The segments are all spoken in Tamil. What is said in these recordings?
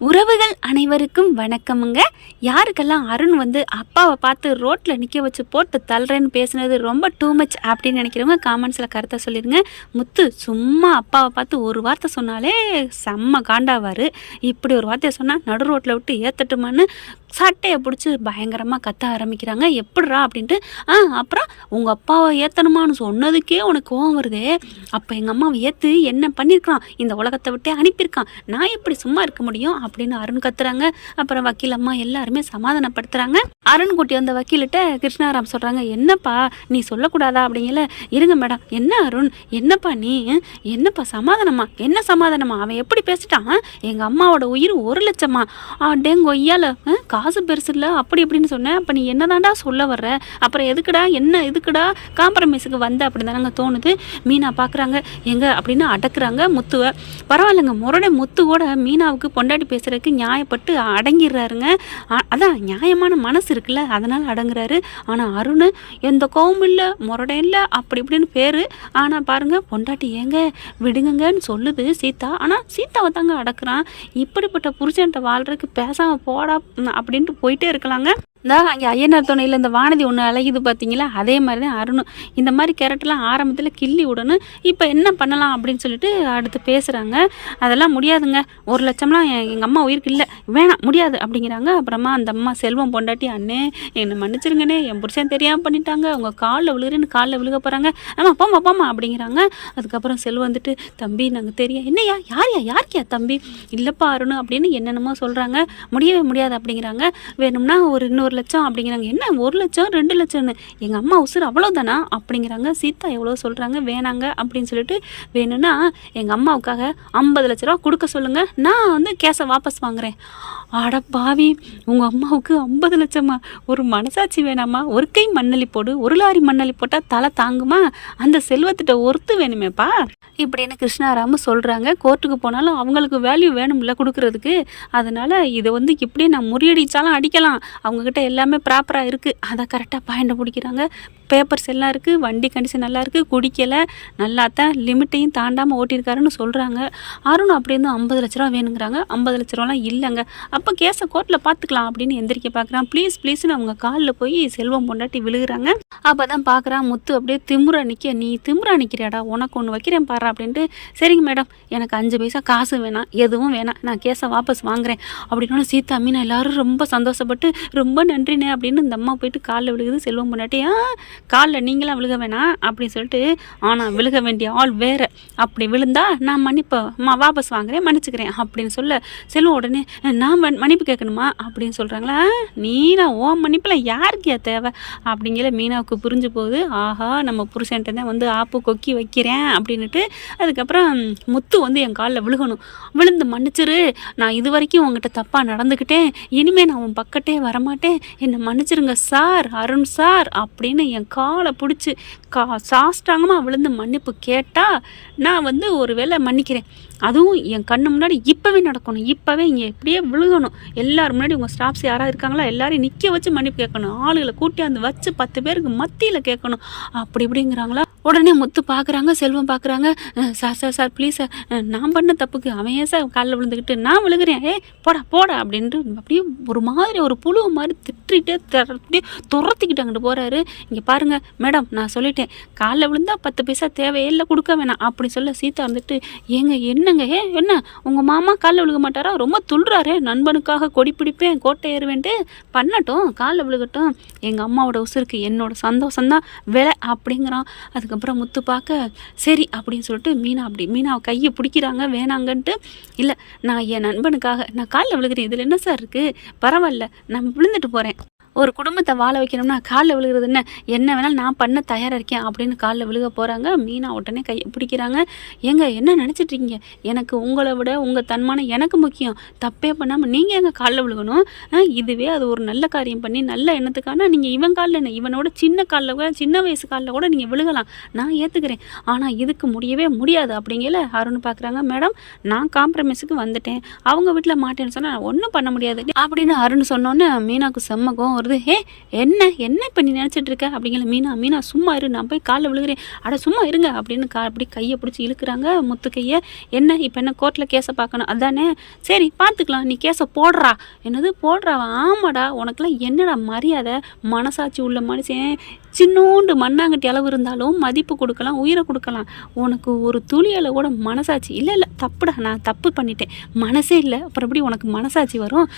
உறவுகள் அனைவருக்கும் வணக்கமுங்க. யாருக்கெல்லாம் அருண் வந்து அப்பாவை பார்த்து ரோட்டில் நிற்க வச்சு போட்டு தள்ளுறேன்னு பேசுனது ரொம்ப டூ மச் அப்படின்னு நினைக்கிறவங்க காமெண்ட்ஸில் கருத்தை சொல்லிடுங்க. முத்து சும்மா அப்பாவை பார்த்து ஒரு வார்த்தை சொன்னாலே செம்ம காண்டாவார். இப்படி ஒரு வார்த்தையை சொன்னால் நடு ரோட்டில் விட்டு ஏற்றட்டுமான்னு சட்டையை பிடிச்சி பயங்கரமாக கத்த ஆரம்பிக்கிறாங்க. எப்படிரா அப்படின்ட்டு. அப்புறம் உங்கள் அப்பாவை ஏற்றணுமான்னு சொன்னதுக்கே உனக்கு கோவம் வருதே, அப்போ எங்கள் அம்மாவை ஏற்று என்ன பண்ணியிருக்கான், இந்த உலகத்தை விட்டே அனுப்பியிருக்கான், நான் எப்படி சும்மா இருக்க முடியும் அப்படின்னு அருண் கத்துறாங்க. அப்புறம் வக்கீல் அம்மா எல்லாருமே சமாதானப்படுத்துகிறாங்க. அருண் குட்டி வந்த வக்கீல்கிட்ட கிருஷ்ணாராம் சொல்கிறாங்க, என்னப்பா நீ சொல்லக்கூடாதா அப்படிங்கல. இருங்க மேடம், என்ன அருண், என்னப்பா நீ, என்னப்பா சமாதானமா, என்ன சமாதானமா, அவன் எப்படி பேசிட்டான், எங்கள் அம்மாவோட உயிர் 1,00,000மா, டேங்கொய்யால காசு பெருசு இல்லை அப்படி இப்படின்னு சொன்னேன். அப்போ நீ என்னதான்டா சொல்ல வர்ற, அப்புறம் எதுக்குடா காம்ப்ரமைஸுக்கு வந்த அப்படின்னு தானங்க தோணுது. மீனா பார்க்குறாங்க எங்க அப்படின்னு அடக்குறாங்க முத்துவை. பரவாயில்லைங்க, முரடை முத்து கூட மீனாவுக்கு பொண்டாட்டி பேசுறதுக்கு நியாயப்பட்டு அடங்கிடுறாருங்க. அதான் நியாயமான மனசு இருக்குல்ல, அதனால் அடங்குறாரு. ஆனால் அருண் எந்த கோவமும் இல்லை, முரடை இல்லை, அப்படி இப்படின்னு பேர். ஆனால் பாருங்க பொண்டாட்டி ஏங்க விடுங்கன்னு சொல்லுது சீதா, ஆனால் சீதாவை தாங்க அடக்குறான். இப்படிப்பட்ட புருஷன்ட்ட வாழ்றதுக்கு பேசாமல் போடா அப்படின்ட்டு போயிட்டே இருக்கலாங்க. அங்கே ஐயனார் துணையில் இந்த வானதி ஒன்று அழகிது பார்த்தீங்களா, அதே மாதிரி தான் அருணும். இந்த மாதிரி கேரக்டர்லாம் ஆரம்பத்தில் கிள்ளி விடணும். இப்போ என்ன பண்ணலாம் அப்படின்னு சொல்லிட்டு அடுத்து பேசுகிறாங்க. அதெல்லாம் முடியாதுங்க, 1,00,000லாம் எங்கள் அம்மா உயிருக்கு இல்லை, வேணாம் முடியாது அப்படிங்கிறாங்க. அப்புறமா அந்த அம்மா செல்வம் பொண்டாட்டி, அண்ணே என்னை மன்னிச்சிருங்கண்ணே, என் புருஷன் தெரியாமல் பண்ணிட்டாங்க, உங்கள் காலில் விழுகிறேன்னு காலில் விழுக போகிறாங்க, ஆமாம் போமா அப்படிங்கிறாங்க. அதுக்கப்புறம் செல்வம் வந்துட்டு, தம்பி நாங்கள் தெரியும், என்னையா யாருக்கியா தம்பி, இல்லைப்பா அருண் அப்படின்னு என்னென்னமோ சொல்கிறாங்க. முடியவே முடியாது அப்படிங்கிறாங்க. வேணும்னா இன்னொரு லட்சம் அப்படிங்கிறாங்க. என்ன 1,00,000 2,00,000ன்னு, எங்கள் அம்மா உசுர் அவ்வளோதானா அப்படிங்கிறாங்க. சீதா எவ்வளோ சொல்கிறாங்க, வேணாங்க அப்படின்னு சொல்லிட்டு, வேணும்னா எங்கள் அம்மாவுக்காக 50 லட்ச ரூபா கொடுக்க சொல்லுங்கள், நான் வந்து கேஸை வாபஸ் வாங்குறேன். ஆட பாவி, உங்கள் அம்மாவுக்கு 50 லட்சமா, ஒரு மனசாட்சி வேணாமா, ஒரு கை மண்ணலி போடு, ஒரு லாரி மண்ணலி போட்டால் தலை தாங்குமா, அந்த செல்வத்திட்ட ஒருத்து வேணுமேப்பா இப்படின்னு கிருஷ்ணாராம சொல்கிறாங்க. கோர்ட்டுக்கு போனாலும் அவங்களுக்கு வேல்யூ வேணும்ல கொடுக்குறதுக்கு, அதனால் இதை வந்து இப்படியே நான் முறியடித்தாலும் அடிக்கலாம், அவங்கக்கிட்ட எல்லாமே ப்ராப்பராக இருக்குது, அதை கரெக்டாக பாயிண்டை பிடிக்கிறாங்க. பேப்பர்ஸ் எல்லாம் இருக்குது, வண்டி கண்டிஷன் நல்லா இருக்குது, குடிக்கலை, நல்லா தான் லிமிட்டையும் தாண்டாமல் ஓட்டியிருக்காருன்னு சொல்கிறாங்க. அருண் அப்படி இருந்து 50 லட்ச ரூபா வேணுங்கிறாங்க. 50 லட்ச ரூபாலாம் இல்லைங்க, அப்போ கேஸை கோர்ட்டில் பார்த்துக்கலாம் அப்படின்னு எந்திரிக்க பார்க்குறான். ப்ளீஸ்னு அவங்க காலில் போய் செல்வம் பொண்டாட்டி விழுகிறாங்க. அப்போ தான் பார்க்குறான் முத்து அப்படியே திமுறா நிற்க, நீ திமுறா நிற்கிறியாடா, உனக்கு ஒன்று வைக்கிறேன் பாரு அப்படின்ட்டு. சரிங்க மேடம், எனக்கு 5 பைசா காசு வேணாம், எதுவும் வேணாம், நான் கேஸை வாபஸ் வாங்குறேன் அப்படின்னு சீதா மீனா எல்லாரும் ரொம்ப சந்தோஷப்பட்டு, ரொம்ப நன்றினே அப்படின்னு இந்த அம்மா போயிட்டு காலில் விழுகுது. செல்வம் பொண்டாட்டி, காலில் நீங்களாம் விழுக வேணாம் அப்படின்னு சொல்லிட்டு, ஆனால் விழுக வேண்டிய ஆள் வேறு, அப்படி விழுந்தா நான் வாபஸ் வாங்குறேன், மன்னிச்சுக்கிறேன் அப்படின்னு சொல்ல, செல்வம் உடனே நான் மன்னிப்பு கேட்கணுமா அப்படின்னு சொல்கிறாங்களா. நான் ஓ மன்னிப்பில் யாருக்கியா தேவை அப்படிங்கிற மீனாவுக்கு புரிஞ்சு போகுது. ஆஹா, நம்ம புருஷன்ட்ட தான் வந்து ஆப்பு கொக்கி வைக்கிறேன் அப்படின்ட்டு. அதுக்கப்புறம் முத்து வந்து என் காலில் விழுகணும், விழுந்து மன்னிச்சிரு, நான் இது வரைக்கும் உங்ககிட்ட தப்பாக நடந்துக்கிட்டேன், இனிமேல் நான் உன் பக்கத்தே வரமாட்டேன், என்னை மன்னிச்சிருங்க சார், அருண் சார் அப்படின்னு என் காலை பிடிச்சி சாஷ்டாங்கமாக விழுந்து மன்னிப்பு கேட்டால் நான் வந்து ஒரு வேளை மன்னிக்கிறேன். அதுவும் என் கண்ணு முன்னாடி இப்போவே நடக்கணும், இப்போவே இங்கே எப்படியே விழுகணும், எல்லோரும் முன்னாடி உங்கள் ஸ்டாஃப்ஸ் யாராவது இருக்காங்களா எல்லாரையும் நிற்க வச்சு மன்னிப்பு கேட்கணும், ஆளுகளை கூட்டியாந்து வச்சு 10 பேருக்கு மத்தியில் கேட்கணும் அப்படி இப்படிங்கிறாங்களா. உடனே முத்து பார்க்குறாங்க, செல்வம் பார்க்குறாங்க. சார் ப்ளீஸ் சார், நான் பண்ண தப்புக்கு அவன் ஏன் சார் காலில் விழுந்துக்கிட்டு நான் விழுகிறேன், போடா அப்படின்ட்டு அப்படியே ஒரு மாதிரி ஒரு புழு மாதிரி திட்டிகிட்டே அப்படியே துரத்திக்கிட்டு அங்கிட்டு போகிறாரு. இங்கே பாருங்கள் மேடம், நான் சொல்லிட்டேன், காலில் விழுந்தால் 10 பைசா தேவையில்லை, கொடுக்க வேணாம் அப்படி சொல்ல சீதா வந்துட்டு, என்னங்க என்ன உங்கள் மாமா காலில் விழுக மாட்டாரா, ரொம்ப துள்ளுறாரு, நண்பனுக்காக கொடி பிடிப்பேன் கோட்டை ஏறுவேன்ட்டு, பண்ணட்டும் காலில் விழுகட்டும், எங்கள் அம்மாவோட உசுருக்கு என்னோட சந்தோஷம்தான் விலை அப்படிங்கிறான். அதுக்கப்புறம் முத்து பார்க்க சரி அப்படின்னு சொல்லிட்டு மீனாவை கையை பிடிக்கிறாங்க. வேணாங்கன்ட்டு, இல்லை நான் என் நண்பனுக்காக நான் காலில் விழுகிறேன், இதில் என்ன சார் இருக்குது, பரவாயில்ல நான் விழுந்துட்டு போகிறேன், ஒரு குடும்பத்தை வாழ வைக்கணும்னா காலில் விழுகிறது என்ன வேணாலும் நான் பண்ண தயாராக இருக்கேன் அப்படின்னு காலில் விழுக போகிறாங்க. மீனா உடனே கையை பிடிக்கிறாங்க. என்ன நினச்சிட்ருக்கீங்க, எனக்கு உங்களை விட உங்கள் தன்மானம் எனக்கு முக்கியம், தப்பே பண்ணாமல் நீங்கள் எங்கள் காலில் விழுகணும், இதுவே அது ஒரு நல்ல காரியம் பண்ணி நல்ல எண்ணத்துக்கான நீங்கள் இவன் காலில் என்ன, இவனோட சின்ன வயசு காலில் கூட நீங்கள் விழுகலாம், நான் ஏற்றுக்கிறேன், ஆனால் இதுக்கு முடியவே முடியாது அப்படிங்கல அருண் பார்க்குறாங்க. மேடம், நான் காம்ப்ரமைஸுக்கு வந்துட்டேன், அவங்க வீட்டில் மாட்டேன்னு சொன்னால் ஒன்றும் பண்ண முடியாது அப்படின்னு அருண் சொன்னோன்னே மீனாவுக்கு செம்மகம் வருது. என்ன என்ன இப்போ நீ நினச்சிட்டு இருக்க அப்படிங்கிற மீனா சும்மா இரு, நான் போய் காலில் விழுகிறேன். அட சும்மா இருங்க அப்படின்னு அப்படி கையை பிடிச்சி இழுக்கிறாங்க முத்து கையை. என்ன இப்போ என்ன கோர்ட்டில் கேஸை பார்க்கணும் அதானே, சரி பார்த்துக்கலாம், நீ கேஸை போடுறா. என்னது போடுறாவா? ஆமாடா, உனக்குலாம் என்னடா மரியாதை, மனசாட்சி உள்ள மனுஷன் சின்னோண்டு மண்ணாங்கட்டி அளவு இருந்தாலும் மதிப்பு கொடுக்கலாம், உயிரை கொடுக்கலாம். உனக்கு ஒரு துளியில் கூட மனசாட்சி இல்லை தப்புடா, நான் தப்பு பண்ணிட்டேன், மனசே இல்லை, அப்புறம் எப்படி உனக்கு மனசாட்சி வரும்?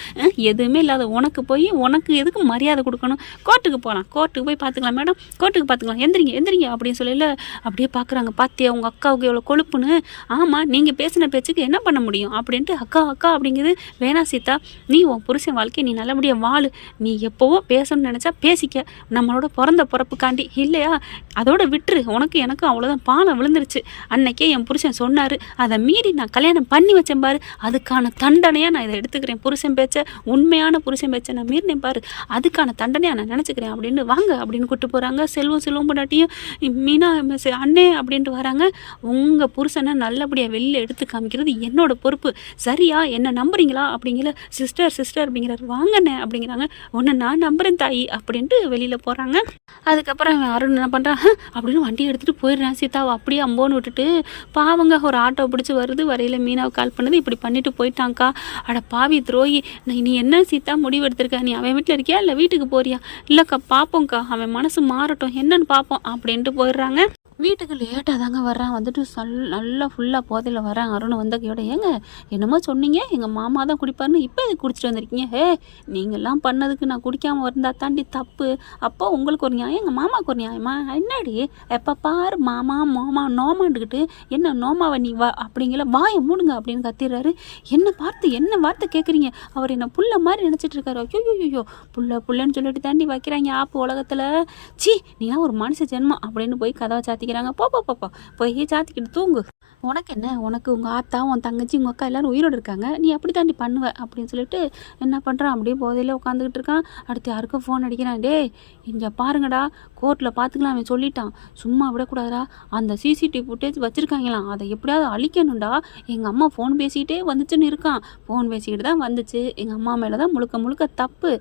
எதுவுமே இல்லாத உனக்கு போய் உனக்கு எதுக்கு மரியாதை கொடுக்கணும்? கோர்ட்டுக்கு போகலாம், கோர்ட்டுக்கு போய் பார்த்துக்கலாம் மேடம், கோர்ட்டுக்கு பார்த்துக்கலாம், எந்திரிங்க அப்படின்னு சொல்லல. அப்படியே பார்க்குறாங்க, பார்த்தியா உங்கள் அக்காவுக்கு எவ்வளோ கொழுப்புன்னு. ஆமாம், நீங்கள் பேசின பேச்சுக்கு என்ன பண்ண முடியும் அப்படின்ட்டு அக்கா அப்படிங்கிறது. வேணா சீதா, நீ உன் புருஷன் வாழ்க்கை நீ நல்லபடியாக வாழு, நீ எப்போவோ பேசணும்னு நினச்சா பேசிக்க, நம்மளோட பிறந்த பிறப்புக்காண்டி இல்லையா, அதோட விட்டுரு, உனக்கு எனக்கு அவ்வளோதான், பாலம் விழுந்துருச்சு. அன்னைக்கே என் புருஷன் சொன்னார், அதை மீறி நான் கல்யாணம் பண்ணி வச்சேன் பாரு, அதுக்கான தண்டனையாக நான் இதை எடுத்துக்கிறேன். புருஷன் பேச்சை, உண்மையான புருஷன் பேச்சை நான் மீறினேன் பாரு, அதுக்கான தண்டனையாக நான் நினச்சிக்கிறேன் அப்படின்னு வாங்க அப்படின்னு கூப்பிட்டு போகிறாங்க. செல்வம் பொண்டாட்டியும் மீனா அண்ணே அப்படின்ட்டு வராங்க. உங்கள் புருஷனை நல்லபடியாக வெளியில் எடுத்து காமிக்கிறது என்னோட பொறுப்பு, சரியா? என்ன நம்புறீங்களா அப்படிங்கிற. சிஸ்டர் அப்படிங்கிறார். வாங்கண்ணே அப்படிங்கிறாங்க. ஒன்று நான் நம்புகிறேன் தாயி அப்படின்ட்டு வெளியில் போகிறாங்க. அதுக்கப்புறம் அருண் என்ன பண்ணுறான் அப்படின்னு வண்டியை எடுத்துகிட்டு போயிடுறேன். சீதாவை அப்படியே அம்போன்னு விட்டுட்டு பாவங்க ஒரு ஆட்டோ பிடிச்சி வருது. வரையில் மீனாவை கால் பண்ணது, இப்படி பண்ணிட்டு போயிட்டாங்க்கா. அட பாவி துரோகி, நீ என்ன சீதா முடிவு எடுத்திருக்க? நீ அவன் வீட்டில் இருக்கியா இல்லை வீட்டுக்கு போறியா? இல்லைக்கா பார்ப்போங்க்கா, அவன் மனசு மாறட்டும், என்னன்னு பார்ப்போம் அப்படின்ட்டு போயிடுறாங்க. வீட்டுக்கு லேட்டாக தாங்க வர்றேன். வந்துட்டு நல்லா ஃபுல்லாக போதையில் வரேன். அருண் வந்த கையோட, ஏங்க என்னமோ சொன்னீங்க எங்கள் மாமா தான் குடிப்பாருன்னு, இப்போ எதுக்கு குடிச்சிட்டு வந்திருக்கீங்க? நீங்கள்லாம் பண்ணதுக்கு நான் குடிக்காமல் இருந்தா தாண்டி தப்பு. அப்போ உங்களுக்கு ஒரு நியாயம், எங்கள் மாமாவுக்கு ஒரு நியாயமா? என்னடி எப்போ பாரு மாமா நோமாண்டுக்கிட்டு, என்ன நோமாவை நீ வா அப்படிங்கிற, வாயை மூடுங்க அப்படின்னு கத்திடுறாரு. என்ன வார்த்தை கேட்குறீங்க? அவர் என்ன புள்ள மாதிரி நினச்சிட்டு இருக்காரு. ஐயோ புள்ளன்னு சொல்லிட்டு தாண்டி வைக்கிறாங்க ஆப்பு உலகத்தில். சி நீலாம் ஒரு மனுஷ ஜென்மம் அப்படின்னு போய் கதவை சாத்தி போய் சாத்திக்கிட்டு தூங்கு. உனக்கு என்ன, உனக்கு உங்கள் ஆத்தா உன் தங்கச்சி உங்கள் அக்கா எல்லோரும் உயிரோடு இருக்காங்க, நீ அப்படி தாண்டி பண்ணுவ அப்படின்னு சொல்லிட்டு என்ன பண்ணுறான், அப்படியே போதையில் உட்காந்துக்கிட்டு இருக்கான். அடுத்து யாருக்கும் ஃபோன் அடிக்கிறான். இங்கே பாருங்கடா, கோர்ட்டில் பார்த்துக்கலாம், அவன் சொல்லிட்டான், சும்மா விடக்கூடாதா, அந்த சிசிடிவி ஃபுட்டேஜ் வச்சுருக்காங்களாம், அதை எப்படியாவது அழிக்கணும்டா. எங்கள் அம்மா ஃபோன் பேசிக்கிட்டே வந்துச்சுன்னு இருக்கான், ஃபோன் பேசிக்கிட்டு தான் வந்துச்சு, எங்கள் அம்மா மேலே தான் முழுக்க தப்பு.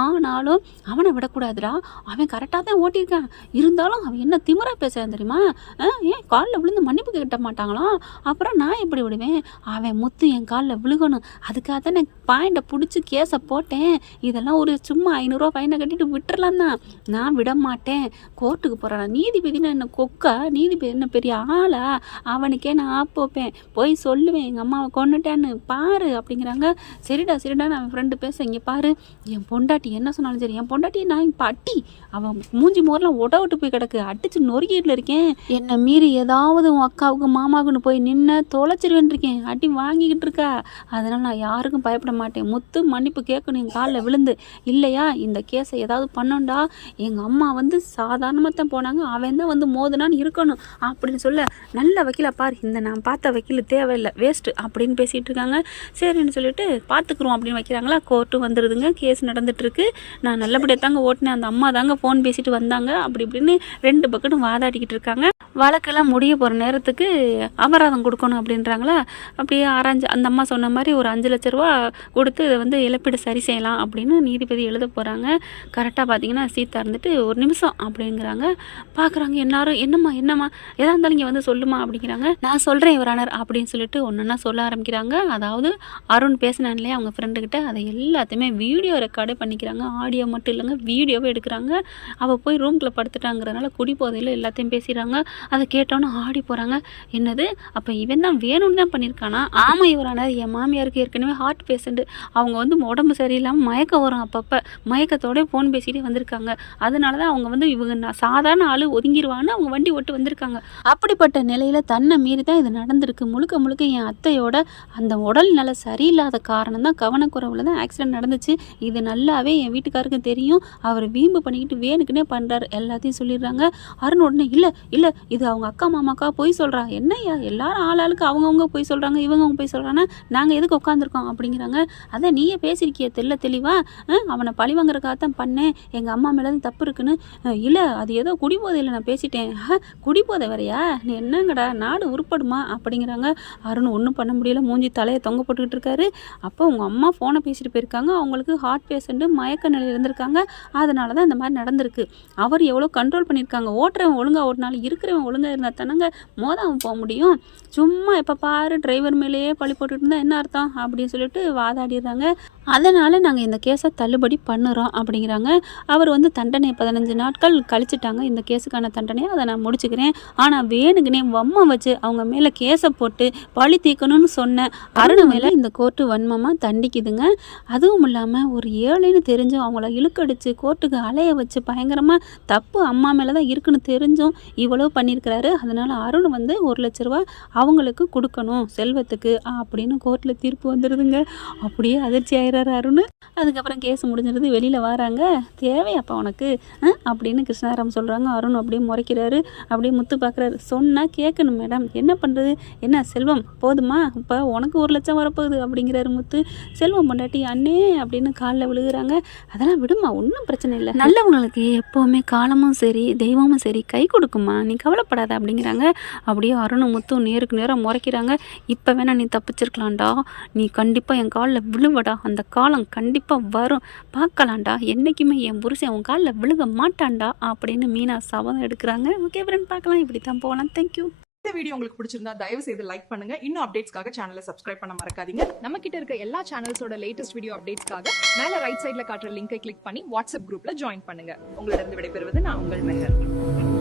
ஆனாலும் அவனை விடக்கூடாதுடா, அவன் கரெக்டாக தான் ஓட்டியிருக்கான், இருந்தாலும் அவன் என்ன திமிரா பேசுகிறான் தெரியுமா? ஏன் காலில் விழுந்து மன்னிப்பு கேட்ட மாட்டாங்களா? அப்புறம் நான் எப்படி விடுவேன்? அவன் முத்து என் காலில் விழுகணும், அதுக்காக தான் நான் பாயிண்டை பிடிச்சி கேஸை போட்டேன். இதெல்லாம் ஒரு சும்மா 500 ரூபா ஃபைனை கட்டிட்டு விட்டுறலாம் தான், நான் விட மாட்டேன். கோர்ட்டுக்கு போகிறான் நீதிபதினா என்ன கொக்கா? நீதிபதி என்ன பெரிய ஆளா? அவனுக்கே நான் ஆப்பு வைப்பேன், போய் சொல்லுவேன் எங்கள் அம்மாவை கொண்டுட்டேன்னு பாரு அப்படிங்கிறாங்க. சரிடா நான் ஃப்ரெண்டு பேச, இங்கே பாரு, என் பொண்டாட்டி என்ன சொன்னாலும் சரி, என் பொண்டாட்டி நான் இப்போ அட்டி, அவன் மூஞ்சி மோரெலாம் விட்டு போய் கிடக்கு, அடிச்சு நொறுக்கிட்டு இருக்கேன். என்னை மீறி ஏதாவது உன் அக்காவுக்கு மாமாவுக்குன்னு போய் நின்று தொலைச்சிருவேன் இருக்கேன், அடி வாங்கிக்கிட்டு இருக்கா. அதனால் நான் யாருக்கும் பயப்பட மாட்டேன். முத்து மன்னிப்பு கேட்கணும் என் காலில் விழுந்து, இல்லையா இந்த கேஸை ஏதாவது பண்ணோண்டா. எங்கள் அம்மா வந்து சாதாரணமாக தான் போனாங்க, அவன் தான் வந்து மோதுனான்னு இருக்கணும் அப்படின்னு சொல்ல, நல்ல வக்கீலா பார், இந்த நான் பார்த்த வக்கீல் தேவையில்லை, வேஸ்ட்டு அப்படின்னு பேசிகிட்டு இருக்காங்க. சரின்னு சொல்லிட்டு பார்த்துக்குறோம் அப்படின்னு வைக்கிறாங்களா. கோர்ட்டு வந்துடுதுங்க, கேஸ் நடந்துகிட்ருக்கு. நான் நல்லபடியாக தாங்க ஓட்டினேன், அந்த அம்மா தாங்க ஃபோன் பேசிட்டு வந்தாங்க அப்படி இப்படின்னு 2 பக்கமும் வாதாடிக்கிட்டு இருக்காங்க. வழக்கெல்லாம் முடிய போகிற நேரத்துக்கு அபராதம் கொடுக்கணும் அப்படின்றாங்களா. அப்படியே ஆராய்ஞ்சு அந்த அம்மா சொன்ன மாதிரி ஒரு 5 லட்ச ரூபா கொடுத்து இதை வந்து இழப்பீடு சரி செய்யலாம் அப்படின்னு நீதிபதி எழுத போகிறாங்க. கரெக்டாக பார்த்தீங்கன்னா சீதா இருந்துட்டு, ஒரு நிமிஷம் அப்படிங்கிறாங்க. பார்க்குறாங்க எல்லாரும், என்னம்மா எதாக இருந்தாலும் இங்கே வந்து சொல்லுமா அப்படிங்கிறாங்க. நான் சொல்கிறேன் யுவரானர் அப்படின்னு சொல்லிட்டு ஒன்றா சொல்ல ஆரம்பிக்கிறாங்க. அதாவது அருண் பேசினான் இல்லையா அவங்க ஃப்ரெண்டுக்கிட்ட, அதை எல்லாத்தையுமே வீடியோ ரெக்கார்டே பண்ணிக்கிறாங்க. ஆடியோ மட்டும் இல்லைங்க, வீடியோவே எடுக்கிறாங்க. அவள் போய் ரூம்குள்ளே படுத்துட்டாங்கிறதுனால குடி போதையில் எல்லாத்தையும் பேசிடுறாங்க. அதை கேட்டோன்னு ஆடி போகிறாங்க. என்னது, அப்போ இவன் தான் வேணும்னு தான் பண்ணியிருக்கானா? ஆமாம் யுவரானர், என் மாமியாருக்கு ஏற்கனவே ஹார்ட் பேஷண்ட்டு, அவங்க வந்து உடம்பு சரியில்லாமல் மயக்கம் வரும், அப்பப்போ மயக்கத்தோட ஃபோன் பேசிகிட்டே வந்திருக்காங்க. அதனால தான் அவங்க வந்து இவங்க சாதாரண ஆள் ஒதுங்கிடுவான்னு அவங்க வண்டி ஓட்டு வந்திருக்காங்க. அப்படிப்பட்ட நிலையில் தன்னை மீறி தான் இது நடந்திருக்கு. முழுக்க என் அத்தையோட அந்த உடல் நல சரியில்லாத காரணம் தான், கவனக்குறைவில் தான் ஆக்சிடென்ட் நடந்துச்சு. இது நல்லாவே என் வீட்டுக்காருக்கும் தெரியும், அவர் வீம்பு பண்ணிக்கிட்டு வேணுக்குன்னே பண்ணுறாரு எல்லாத்தையும் சொல்லிடுறாங்க. அருண் உடனே இல்லை இது அவங்க அக்கா மாமாக்கா பொய் சொல்கிறா, என்னய்யா எல்லாரும் ஆளாளுக்கு அவங்கவுங்க பொய் சொல்கிறாங்க, இவங்க பொய் சொல்கிறாங்கன்னா நாங்கள் எதுக்கு உட்காந்துருக்கோம் அப்படிங்கிறாங்க. அதான் நீயே பேசியிருக்கிய தெளிவாக, அவனை பழி வாங்குறதுக்காக தான் பண்ணேன், எங்கள் அம்மா மேலே தான் தப்பு இருக்குன்னு. இல்லை அது ஏதோ குடிபோதையில் நான் பேசிட்டேன். குடிபோதை வேறையா, நீ என்னங்கடா நாடு உருப்படுமா அப்படிங்கிறாங்க. அருண் ஒன்றும் பண்ண முடியல, மூஞ்சி தலையை தொங்க போட்டுக்கிட்டு இருக்காரு. அப்போ உங்கள் அம்மா ஃபோனை பேசிட்டு போயிருக்காங்க, அவங்களுக்கு ஹார்ட் பேஷண்ட்டு மயக்க நிலையில் இருந்திருக்காங்க, அதனால தான் இந்த மாதிரி நடந்திருக்கு. அவர் எவ்வளோ கண்ட்ரோல் பண்ணியிருக்காங்க. ஓட்டுறவன் ஒழுங்காக ஓட்டினாலும் இருக்கிறவன் ஒழுங்காக இருந்தால் தானங்க மோதாமல் போக முடியும். சும்மா எப்போ பாரு டிரைவர் மேலேயே பழி போட்டுட்டு இருந்தால் என்ன அர்த்தம் அப்படின்னு சொல்லிட்டு வாதாடிடுறாங்க. அதனால் நாங்கள் இந்த கேஸை தள்ளுபடி பண்ணுறோம் அப்படிங்கிறாங்க. அவர் வந்து தண்டனை 15 நாட்கள் கழிச்சிட்டாங்க, இந்த கேஸுக்கான தண்டனையை அதை நான் முடிச்சுக்கிறேன். ஆனால் வேணுக்குனே வம்மை வச்சு அவங்க மேலே கேஸை போட்டு பழி தீர்க்கணும்னு சொன்ன அருண் மேலே இந்த கோர்ட்டு வன்மமாக தண்டிக்குதுங்க. அதுவும் இல்லாமல் ஒரு ஏழைன்னு தெரிஞ்சும் அவங்கள இழுக்கடிச்சு கோர்ட்டுக்கு அலைய வச்சு பயங்கரமாக தப்பு அம்மா மேலே தான் இருக்குன்னு தெரிஞ்சும் இவ்வளோ பண்ணியிருக்கிறாரு. அதனால் அருண் வந்து 1 லட்ச ரூபா அவங்களுக்கு கொடுக்கணும் செல்வத்துக்கு அப்படின்னு கோர்ட்டில் தீர்ப்பு வந்துடுதுங்க. அப்படியே அதிர்ச்சி ஆயிடுறாரு அருண். அதுக்கப்புறம் கேஸ் முடிஞ்சிருது, வெளியில் வராங்க. தேவையாப்பா உனக்கு அப்படின்னு கிருஷ்ணாராம் சொல்கிறாங்க. அருண் அப்படியே முறைக்கிறாரு, அப்படியே முத்து பார்க்குறாரு. சொன்னால் கேட்கணும் மேடம், என்ன பண்ணுறது, என்ன செல்வம் போதுமா, இப்போ உனக்கு 1 லட்சம் வரப்போகுது அப்படிங்கிறாரு முத்து. செல்வம் பொண்டாட்டி அண்ணே அப்படின்னு காலில் விழுகிறாங்க. அதெல்லாம் விடுமா, ஒன்றும் பிரச்சனை இல்லை, நல்லவங்களுக்கு எப்போவுமே காலமும் சரி தெய்வமும் சரி கை கொடுக்குமா, நீ கவலைப்படாத அப்படிங்கிறாங்க. அப்படியே அருணும் முத்தும் நேருக்கு நேரம் முறைக்கிறாங்க. இப்போ வேணா நீ தப்பிச்சிருக்கலாம்டா, நீ கண்டிப்பாக என் காலில் விழுவடா, அந்த காலம் கண்டிப்பாக வரும், பார்க்கலாம்டா, என்றைக்குமே என் புருஷன் உன் காலில் விழுக மாட்டான்டா அப்படின்னு மீனா சபதம் எடுக்கிறாங்க. ஓகே ஃப்ரெண்ட், பார்க்கலாம், இப்படி தான் போகலாம். தேங்க்யூ. இந்த வீடியோ உங்களுக்கு பிடிச்சிருந்தா தயவு செய்து லைக் பண்ணுங்க. இன்னும் அப்டேட்ஸ்க்காக சேனலை சப்ஸ்கிரைப் பண்ண மறக்காதீங்க. நம்ம கிட்ட இருக்க எல்லா சேனல்ஸோட லேட்டஸ்ட் வீடியோ அப்டேட்ஸ்க்காக மேல ரைட் சைடுல காட்டுற லிங்கை கிளிக் பண்ணி வாட்ஸ்அப் குரூப்ல ஜாயின் பண்ணுங்க. உங்களிடம் விடைபெறுவது நான் உங்கள் மெஹர்.